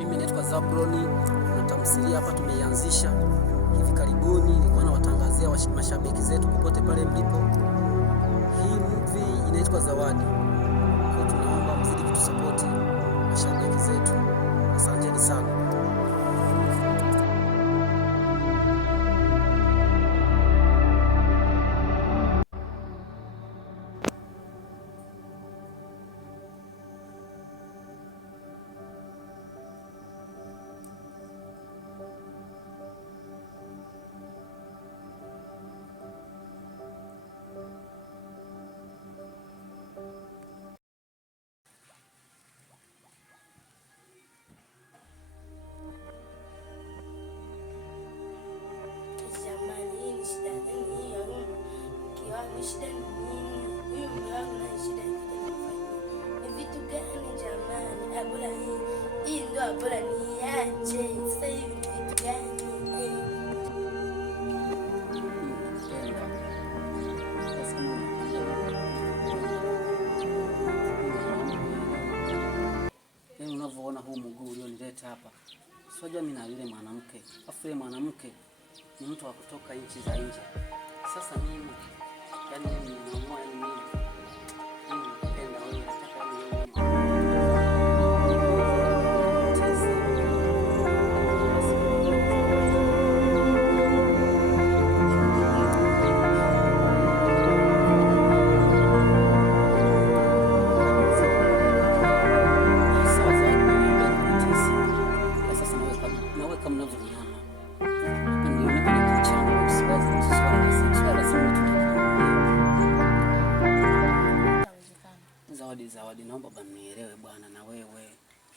Mimi naitwa Zabloni, na tamthilia hapa tumeianzisha hivi karibuni. Nilikuwa nawatangazia mashabiki zetu popote pale mlipo. Hii movie inaitwa Zawadi. Kwa tunaomba mzidi kutusapoti mashabiki zetu. Asanteni sana. Shida ni nini? Huyu mume wangu na shida ni vitu gani jamani? Abula hii ndo abula niache. Sasa hivi ni vitu gani? Yaani unavyoona huu mguu ulionileta hapa. Sijua mimi na yule mwanamke. Afu yule mwanamke ni mtu wa kutoka nchi za nje. Sasa mimi yaani ninaamua mimi napenda wewe, nataka wewe. Sasa naweka mnavyoniona. Zawadi, naomba bwana nielewe bwana na wewe.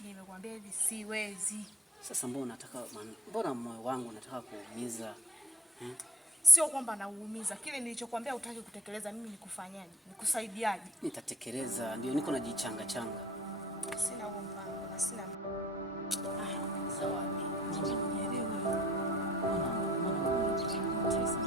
Nimekwambia hivi siwezi. Sasa mbona moyo wangu nataka kuumiza? Sio kwamba nauumiza. Kile nilichokuambia utaki kutekeleza, mimi nikufanyaje? Nikusaidiaje? Nitatekeleza, ndio niko najichanga changa. Sina huo mpango na sina. Zawadi, naomba unielewe. Mbona unatesa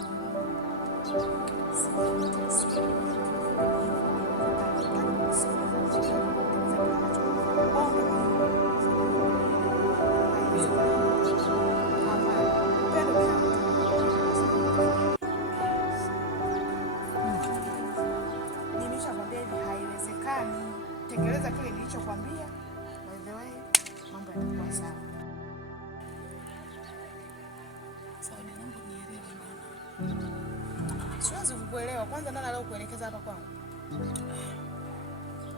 nimeshakwambia hivi haiwezekani. Tekeleza kile nilichokwambia. By the way, mambo yatakuwa sawa. Zawadi, naomba unielewe bwana. Siwezi kukuelewa. Kwanza nani leo kuelekeza hapa kwangu?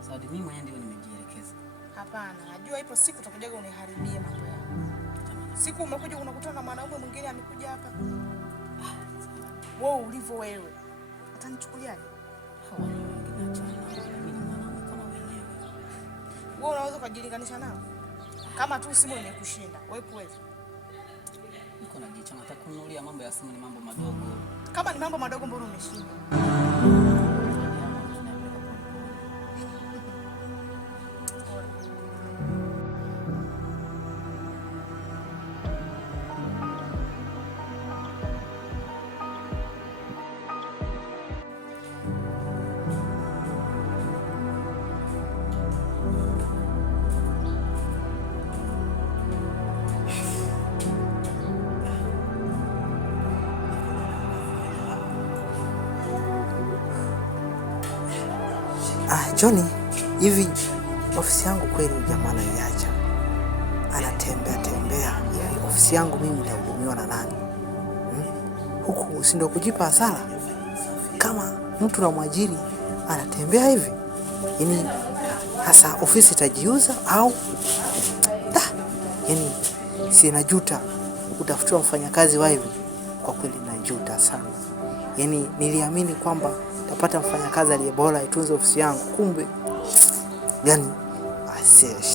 Zawadi, mimi mwenyewe ndio nimejielekeza. Hapana, najua ipo siku utakuja uniharibie mambo yako. Siku umekuja unakutana na mwanaume mwingine amekuja hapa. Wewe ulivyo wewe. Atanichukuliaje? Hawa ni wengine achana. Mimi ni mwanaume kama wenyewe. Wewe unaweza kujilinganisha nao? Kama tu simu imekushinda, wewe kweli. Niko najichanga, nataka kununulia mambo ya simu ni mambo madogo. Kama ni mambo madogo mbona umeshinda? Johnny, hivi ofisi yangu kweli jamaa anaiacha. Anatembea. Hivi ofisi yangu mimi inahudumiwa na nani? Huku si ndio kujipa hasara? Kama mtu na mwajiri anatembea hivi, yaani hasa ofisi itajiuza au yaani si najuta utafutiwa mfanyakazi wa hivi. Kwa kweli najuta sana. Yaani niliamini kwamba tapata mfanyakazi aliye bora itunze ofisi yangu, kumbe yani asesh.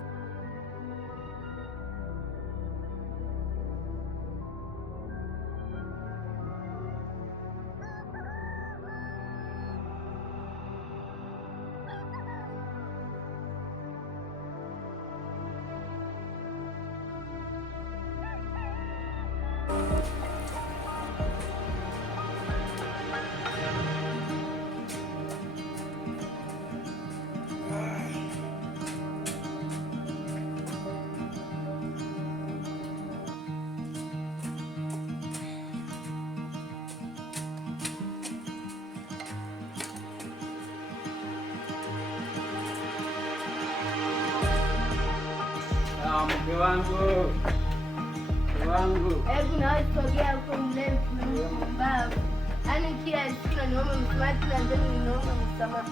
mke wangu. Hebu na wewe sogea huko mrefu mbavu. Yaani kila siku naniomba msamaha, kila ndio ninaomba msamaha.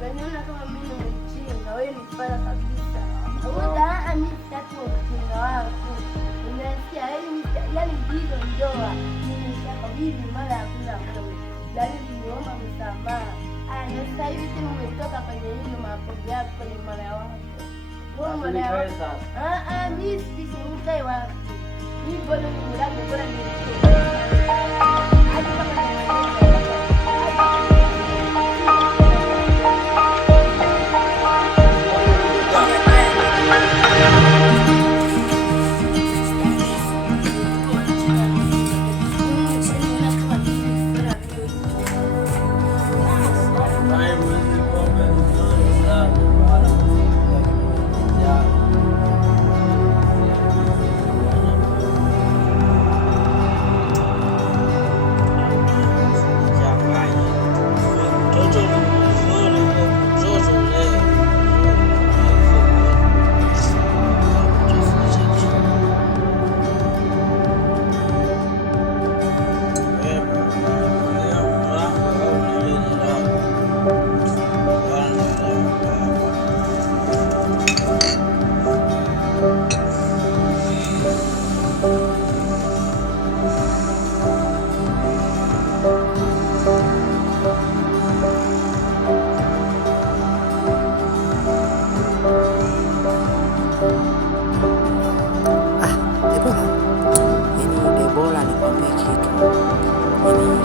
Unaniona kama mimi ni mjinga, wewe ni fara kabisa. Wewe mimi sitaki ujinga wako. Unasikia yaani hizo ndoa. Nimeshaka bibi mara ya kula mdomo. Yaani niomba msamaha. Na sasa hivi tena umetoka kwenye hilo mapozi yako kwenye mara ya wako. Wewe mara ya wako. Mimi sisi wapi? Mimi bado ni mlango bora ni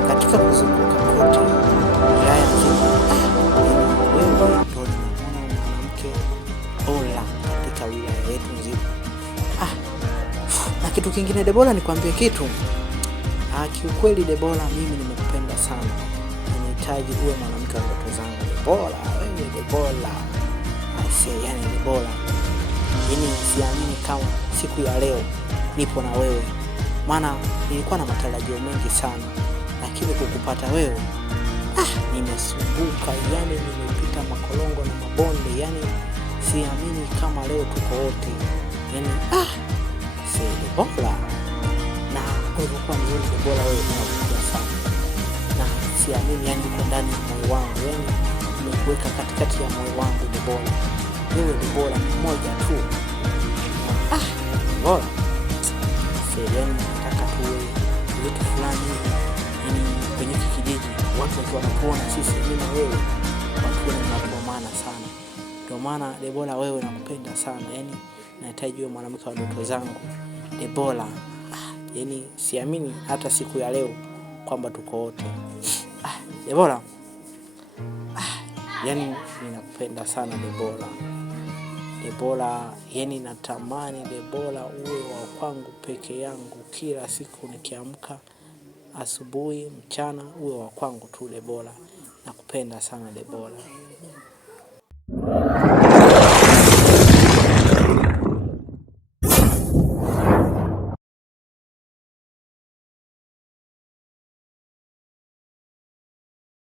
katika kuzunguka kote wilaya nzima, wewe ndio mwanamke bora katika wilaya yetu nzima. Na kitu kingine Debora, nikwambie kitu. Kiukweli Debora, mimi nimekupenda sana. Ninahitaji uwe mwanamke wa ndoto zangu. Debora, wewe Debora. Yani Debora. Siamini kama siku ya leo nipo na wewe. Maana nilikuwa na matarajio mengi sana, lakini kukupata wewe nimesumbuka, yani nimepita makolongo na mabonde, yani siamini kama leo tuko wote. Yani si Debora. Na ulikuwa mzuri Debora, wewe unavutia sana. Na siamini, yani uko ndani ya moyo wangu, yani nimekuweka katikati ya moyo wangu Debora. Wewe Debora mmoja tu. Debora. Yani nataka tuwe vitu fulani kwenye kijiji, watu wakiwa wanakuona sisi mimi na wewe, watu wanakuwa maana sana. Ndio maana Debora, wewe nakupenda sana, yani nahitaji wewe mwanamke wa ndoto zangu Debora. Yani siamini hata siku ya leo kwamba tuko wote. Debora, yani ninakupenda sana Debora. Debora, yani natamani Debora uwe wa kwangu peke yangu, kila siku nikiamka, asubuhi, mchana, uwe wa kwangu tu Debora. Nakupenda sana Debora.